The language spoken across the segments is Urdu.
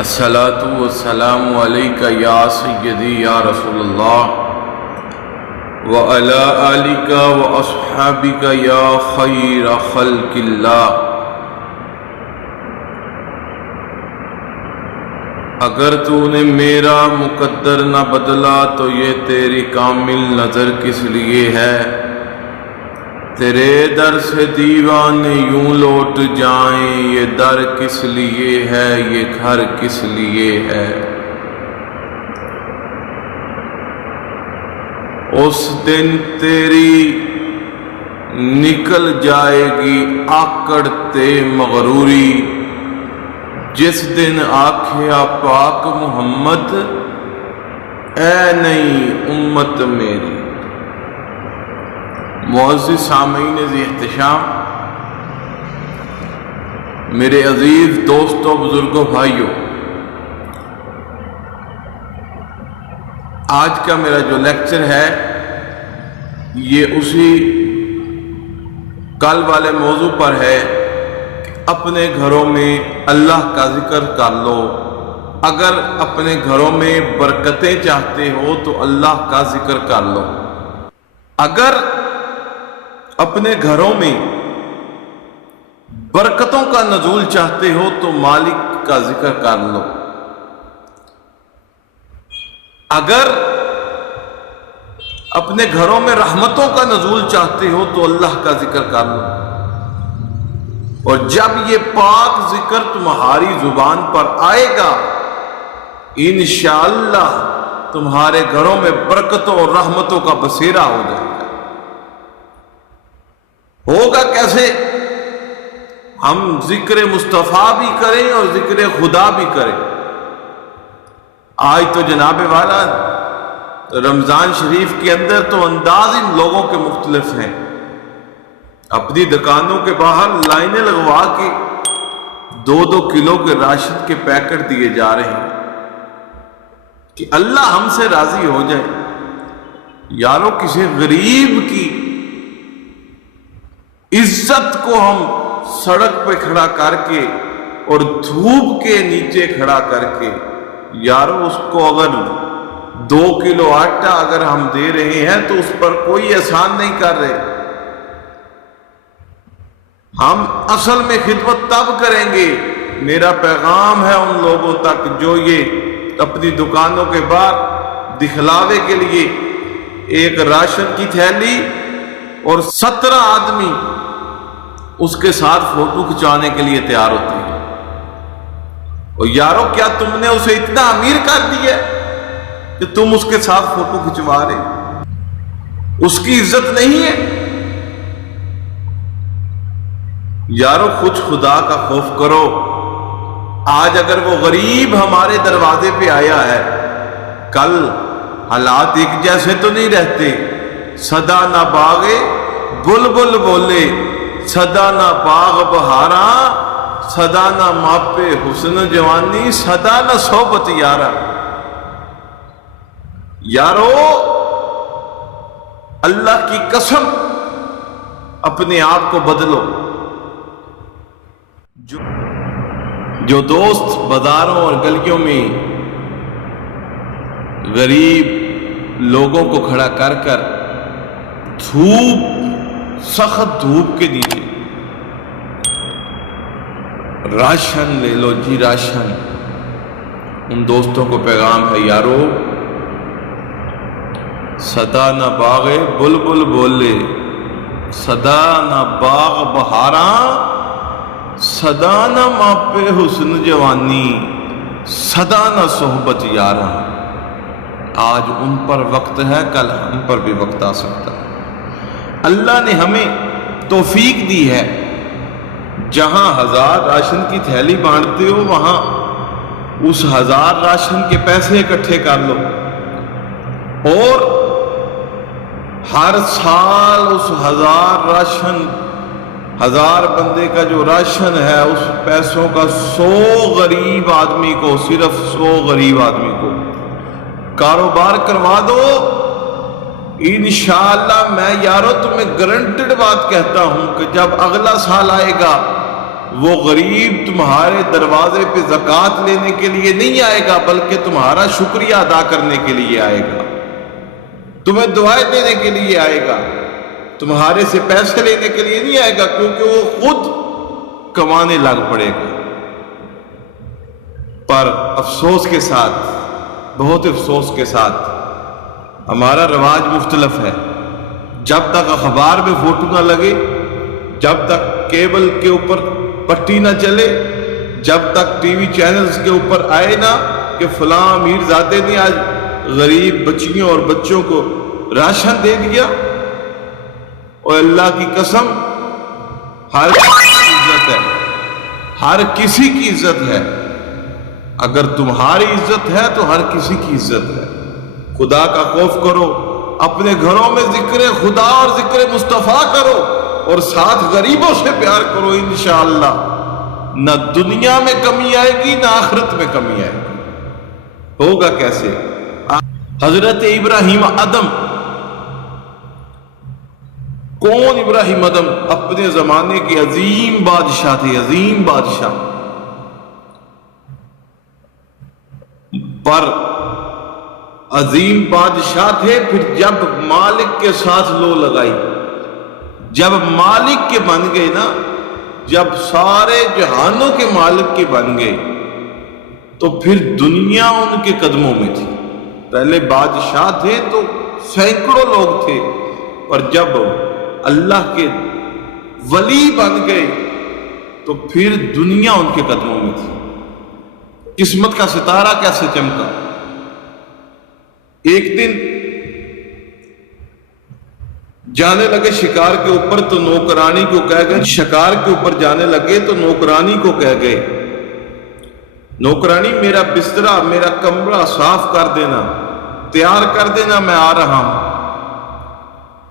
الصلاۃ والسلام علیک یا سیدی یا رسول اللہ وعلی آلک واصحابک یا خیر خلق اللہ۔ اگر تو نے میرا مقدر نہ بدلا تو یہ تیری کامل نظر کس لیے ہے؟ تیرے در سے دیوانے یوں لوٹ جائیں، یہ در کس لیے ہے، یہ گھر کس لیے ہے؟ اس دن تیری نکل جائے گی آکڑتے مغروری، جس دن آکھیا پاک محمد اے نئی امت میری۔ معزز سامعین ذی احتشام، میرے عزیز دوستوں، بزرگوں، بھائیوں، آج کا میرا جو لیکچر ہے یہ اسی کل والے موضوع پر ہے کہ اپنے گھروں میں اللہ کا ذکر کر لو۔ اگر اپنے گھروں میں برکتیں چاہتے ہو تو اللہ کا ذکر کر لو۔ اگر اپنے گھروں میں برکتوں کا نزول چاہتے ہو تو مالک کا ذکر کر لو۔ اگر اپنے گھروں میں رحمتوں کا نزول چاہتے ہو تو اللہ کا ذکر کر لو۔ اور جب یہ پاک ذکر تمہاری زبان پر آئے گا انشاءاللہ تمہارے گھروں میں برکتوں اور رحمتوں کا بسیرا ہو جائے گا۔ ہوگا کیسے؟ ہم ذکر مصطفیٰ بھی کریں اور ذکر خدا بھی کریں۔ آج تو جناب والا رمضان شریف کے اندر تو انداز ان لوگوں کے مختلف ہیں، اپنی دکانوں کے باہر لائنیں لگوا کے 2-2 کلو کے راشن کے پیکٹ دیے جا رہے ہیں کہ اللہ ہم سے راضی ہو جائے۔ یارو کسی غریب کی عزت کو ہم سڑک پہ کھڑا کر کے اور دھوپ کے نیچے کھڑا کر کے، یارو اس کو اگر 2 کلو آٹا اگر ہم دے رہے ہیں تو اس پر کوئی احسان نہیں کر رہے۔ ہم اصل میں خدمت تب کریں گے، میرا پیغام ہے ان لوگوں تک جو یہ اپنی دکانوں کے باہر دکھلاوے کے لیے ایک راشن کی تھیلی اور 17 آدمی اس کے ساتھ فوٹو کھچانے کے لیے تیار ہوتے ہیں۔ اور یارو کیا تم نے اسے اتنا امیر کر دیا کہ تم اس کے ساتھ فوٹو کھچوا رہے؟ اس کی عزت نہیں ہے؟ یارو کچھ خدا کا خوف کرو۔ آج اگر وہ غریب ہمارے دروازے پہ آیا ہے، کل حالات ایک جیسے تو نہیں رہتے۔ صدا نہ باغے بلبل بولے، صدا نہ باغ بہاراں، صدا نہ ماپے حسن جوانی، صدا نہ صحبت یارا۔ یارو اللہ کی قسم اپنے آپ کو بدلو۔ جو دوست بازاروں اور گلیوں میں غریب لوگوں کو کھڑا کر کر سخت دھوپ کے نیچے راشن لے لو جی راشن، ان دوستوں کو پیغام ہے یارو صدا نہ باغے بلبل بولے، صدا نہ باغ بہاراں، صدا نہ ماپے حسن جوانی، صدا نہ صحبت یاراں۔ آج ان پر وقت ہے، کل ہم پر بھی وقت آ سکتا ہے۔ اللہ نے ہمیں توفیق دی ہے، جہاں 1000 راشن کی تھیلی بانٹتے ہو وہاں اس 1000 راشن کے پیسے اکٹھے کر لو، اور ہر سال اس 1000 بندے کا جو راشن ہے اس پیسوں کا 100 غریب آدمی کو، صرف 100 غریب آدمی کو کاروبار کروا دو۔ انشاءاللہ میں یارو تمہیں گارنٹیڈ بات کہتا ہوں کہ جب اگلا سال آئے گا وہ غریب تمہارے دروازے پہ زکوٰۃ لینے کے لیے نہیں آئے گا، بلکہ تمہارا شکریہ ادا کرنے کے لیے آئے گا، تمہیں دعائیں دینے کے لیے آئے گا، تمہارے سے پیسے لینے کے لیے نہیں آئے گا، کیونکہ وہ خود کمانے لگ پڑے گا۔ پر افسوس کے ساتھ، بہت افسوس کے ساتھ، ہمارا رواج مختلف ہے۔ جب تک اخبار میں فوٹو نہ لگے، جب تک کیبل کے اوپر پٹی نہ چلے، جب تک ٹی وی چینلز کے اوپر آئے نا کہ فلاں امیر زادے نے آج غریب بچیوں اور بچوں کو راشن دے دیا، اور اللہ کی قسم ہر کسی کی عزت ہے، ہر کسی کی عزت ہے۔ اگر تمہاری عزت ہے تو ہر کسی کی عزت ہے۔ خدا کا خوف کرو، اپنے گھروں میں ذکر خدا اور ذکر مصطفیٰ کرو، اور ساتھ غریبوں سے پیار کرو، انشاءاللہ نہ دنیا میں کمی آئے گی نہ آخرت میں کمی آئے گی۔ ہوگا کیسے؟ حضرت ابراہیم ادم، کون ابراہیم ادم؟ اپنے زمانے کے عظیم بادشاہ تھے، عظیم بادشاہ، پر عظیم بادشاہ تھے۔ پھر جب مالک کے ساتھ لو لگائی، جب مالک کے بن گئے نا، جب سارے جہانوں کے مالک کے بن گئے، تو پھر دنیا ان کے قدموں میں تھی۔ پہلے بادشاہ تھے تو سینکڑوں لوگ تھے، اور جب اللہ کے ولی بن گئے تو پھر دنیا ان کے قدموں میں تھی۔ قسمت کا ستارہ کیسے چمکا؟ ایک دن جانے لگے شکار کے اوپر، تو نوکرانی کو کہہ گئے، شکار کے اوپر جانے لگے تو نوکرانی کو کہہ گئے، نوکرانی میرا بسترا، میرا کمرہ صاف کر دینا، تیار کر دینا، میں آ رہا ہوں۔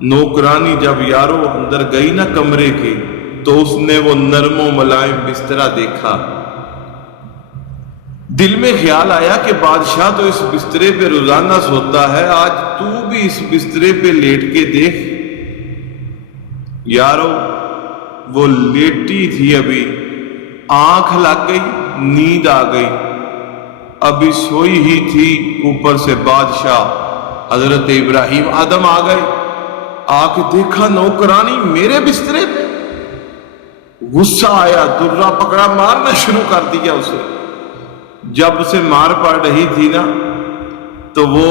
نوکرانی جب یارو اندر گئی نا کمرے کے، تو اس نے وہ نرم و ملائم بسترا دیکھا، دل میں خیال آیا کہ بادشاہ تو اس بسترے پہ روزانہ سوتا ہے، آج تو بھی اس بسترے پہ لیٹ کے دیکھ۔ یارو وہ لیٹی تھی، ابھی آنکھ لگ گئی، نیند آ گئی، ابھی سوئی ہی تھی، اوپر سے بادشاہ حضرت ابراہیم آدم آ گئے، آ کے دیکھا نوکرانی میرے بسترے پہ، غصہ آیا، درہ پکڑا، مارنا شروع کر دیا اسے۔ جب اسے مار پڑ رہی تھی نا، تو وہ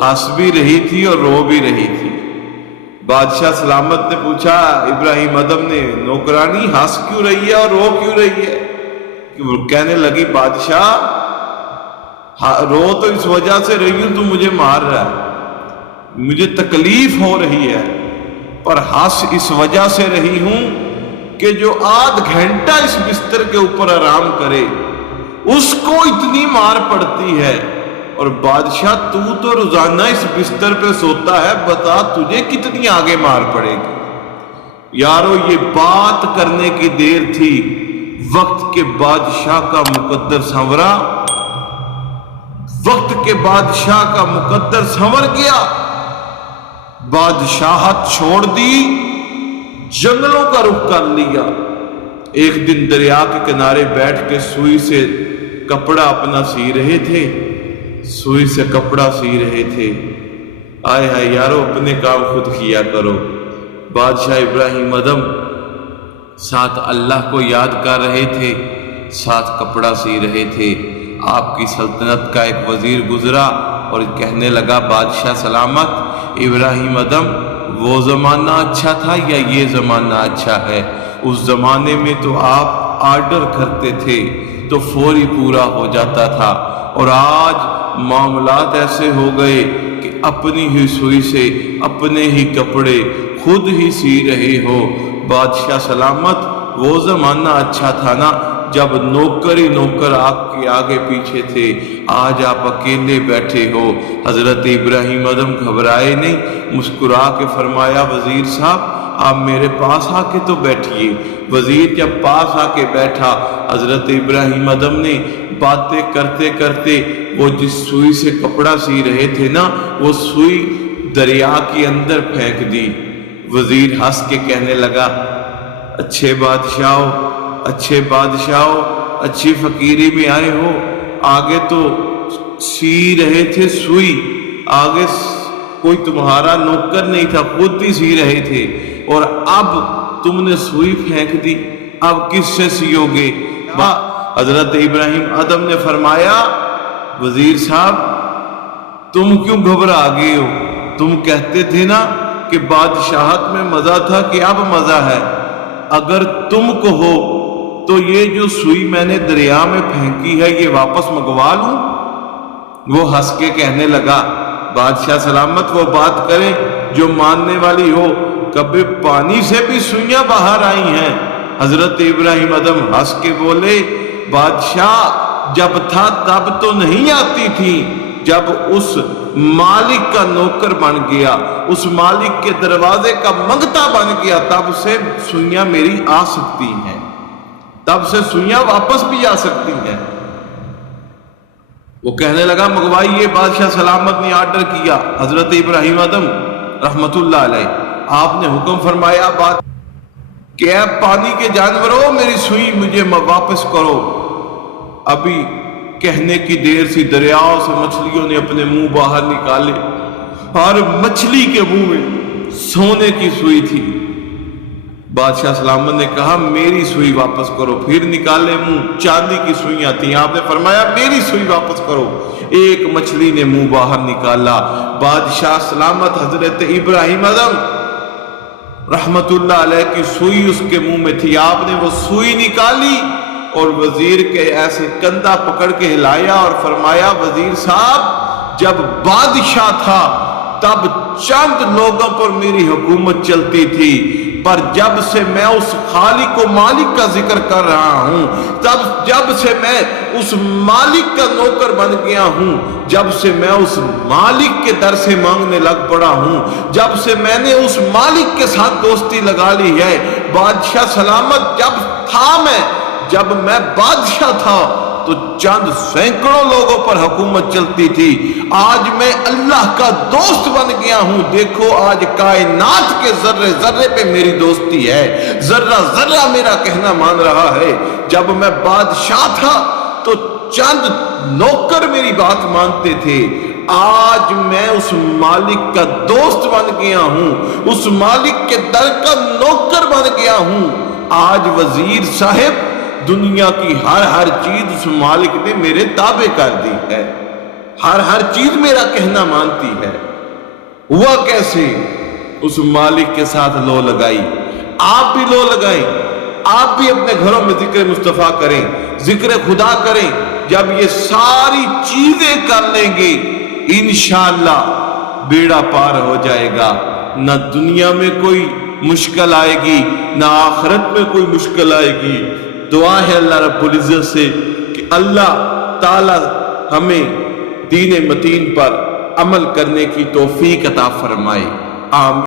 ہنس بھی رہی تھی اور رو بھی رہی تھی۔ بادشاہ سلامت نے پوچھا ابراہیم ادم نے، نوکرانی ہنس کیوں رہی ہے اور رو کیوں رہی ہے؟ وہ کہنے لگی بادشاہ رو تو اس وجہ سے رہی ہوں تو مجھے مار رہا ہے، مجھے تکلیف ہو رہی ہے، پر ہنس اس وجہ سے رہی ہوں کہ جو آدھ گھنٹہ اس بستر کے اوپر آرام کرے اس کو اتنی مار پڑتی ہے، اور بادشاہ تو روزانہ اس بستر پہ سوتا ہے، بتا تجھے کتنی آگے مار پڑے گی۔ یارو یہ بات کرنے کی دیر تھی، وقت کے بادشاہ کا مقدر سنورا، وقت کے بادشاہ کا مقدر سنور گیا، بادشاہت چھوڑ دی، جنگلوں کا رخ کر لیا۔ ایک دن دریا کے کنارے بیٹھ کے سوئی سے کپڑا اپنا سی رہے تھے، سوئی سے کپڑا سی رہے تھے۔ آئے ہائے یارو، اپنے کام خود کیا کرو۔ بادشاہ ابراہیم ادم ساتھ اللہ کو یاد کر رہے تھے، ساتھ کپڑا سی رہے تھے۔ آپ کی سلطنت کا ایک وزیر گزرا اور کہنے لگا بادشاہ سلامت، ابراہیم ادم وہ زمانہ اچھا تھا یا یہ زمانہ اچھا ہے؟ اس زمانے میں تو آپ آرڈر کرتے تھے تو فوری پورا ہو جاتا تھا، اور آج معاملات ایسے ہو گئے کہ اپنی ہی سوئی سے اپنے ہی کپڑے خود ہی سی رہے ہو۔ بادشاہ سلامت وہ زمانہ اچھا تھا نا جب نوکر ہی نوکر آپ کے آگے پیچھے تھے، آج آپ اکیلے بیٹھے ہو۔ حضرت ابراہیم ادم گھبرائے نہیں، مسکرا کے فرمایا وزیر صاحب آپ میرے پاس آ کے تو بیٹھیے۔ وزیر جب پاس آ کے بیٹھا، حضرت ابراہیم ادم نے باتیں کرتے کرتے وہ جس سوئی سے کپڑا سی رہے تھے نا، وہ سوئی دریا کے اندر پھینک دی۔ وزیر ہنس کے کہنے لگا اچھے بادشاہو، اچھے بادشاہوں اچھی فقیری میں آئے ہو، آگے تو سی رہے تھے سوئی، آگے کوئی تمہارا نوکر نہیں تھا، خود ہی سی رہے تھے، اور اب تم نے سوئی پھینک دی، اب کس سے سیو گے؟ حضرت ابراہیم ادم نے فرمایا وزیر صاحب تم کیوں گھبرا گئے ہو؟ تم کہتے تھے نا کہ بادشاہت میں مزہ تھا کہ اب مزہ ہے، اگر تم کو ہو تو یہ جو سوئی میں نے دریا میں پھینکی ہے یہ واپس منگوا لوں؟ وہ ہنس کے کہنے لگا بادشاہ سلامت وہ بات کرے جو ماننے والی ہو، کبھی پانی سے بھی سوئیاں باہر آئی ہیں؟ حضرت ابراہیم ادم ہنس کے بولے بادشاہ جب تھا تب تو نہیں آتی تھی، جب اس مالک کا نوکر بن گیا، اس مالک کے دروازے کا منگتا بن گیا، تب سے سوئیاں میری آ سکتی ہیں، تب سے سوئیاں واپس بھی آ سکتی ہیں۔ وہ کہنے لگا منگوائیے، بادشاہ سلامت نے آرڈر کیا۔ حضرت ابراہیم ادم رحمت اللہ علیہ آپ نے حکم فرمایا بات کہ اے پانی کے جانوروں میری سوئی مجھے واپس کرو۔ ابھی کہنے کی دیر سی دریاؤں سے مچھلیوں نے اپنے منہ باہر نکالے، ہر مچھلی کے منہ میں سونے کی سوئی تھی۔ بادشاہ سلامت نے کہا میری سوئی واپس کرو، پھر نکالے منہ، چاندی کی سوئیاں تھیں، آپ نے فرمایا میری سوئی واپس کرو، ایک مچھلی نے منہ باہر نکالا۔ بادشاہ سلامت حضرت ابراہیم ادم رحمت اللہ علیہ کی سوئی اس کے منہ میں تھی، آپ نے وہ سوئی نکالی اور وزیر کے ایسے کندھا پکڑ کے ہلایا اور فرمایا وزیر صاحب جب بادشاہ تھا تب چند لوگوں پر میری حکومت چلتی تھی، پر جب سے میں اس خالق و مالک کا ذکر کر رہا ہوں، جب سے میں اس مالک کا نوکر بن گیا ہوں، جب سے میں اس مالک کے در سے مانگنے لگ پڑا ہوں، جب سے میں نے اس مالک کے ساتھ دوستی لگا لی ہے، بادشاہ سلامت جب میں بادشاہ تھا تو چند سینکڑوں لوگوں پر حکومت چلتی تھی، آج میں اللہ کا دوست بن گیا ہوں، دیکھو آج کائنات کے ذرے ذرے پہ میری دوستی ہے، ذرہ ذرہ میرا کہنا مان رہا ہے۔ جب میں بادشاہ تھا تو چند نوکر میری بات مانتے تھے، آج میں اس مالک کا دوست بن گیا ہوں، اس مالک کے در کا نوکر بن گیا ہوں۔ آج وزیر صاحب دنیا کی ہر چیز اس مالک نے میرے تابع کر دی ہے، ہر چیز میرا کہنا مانتی ہے۔ ہوا کیسے؟ اس مالک کے ساتھ لو لگائی، آپ بھی لو لگائیں، آپ بھی اپنے گھروں میں ذکر مصطفیٰ کریں، ذکر خدا کریں۔ جب یہ ساری چیزیں کر لیں گے انشاءاللہ بیڑا پار ہو جائے گا، نہ دنیا میں کوئی مشکل آئے گی نہ آخرت میں کوئی مشکل آئے گی۔ دعا ہے اللہ رب العزت سے کہ اللہ تعالی ہمیں دین متین پر عمل کرنے کی توفیق عطا فرمائے، آمین۔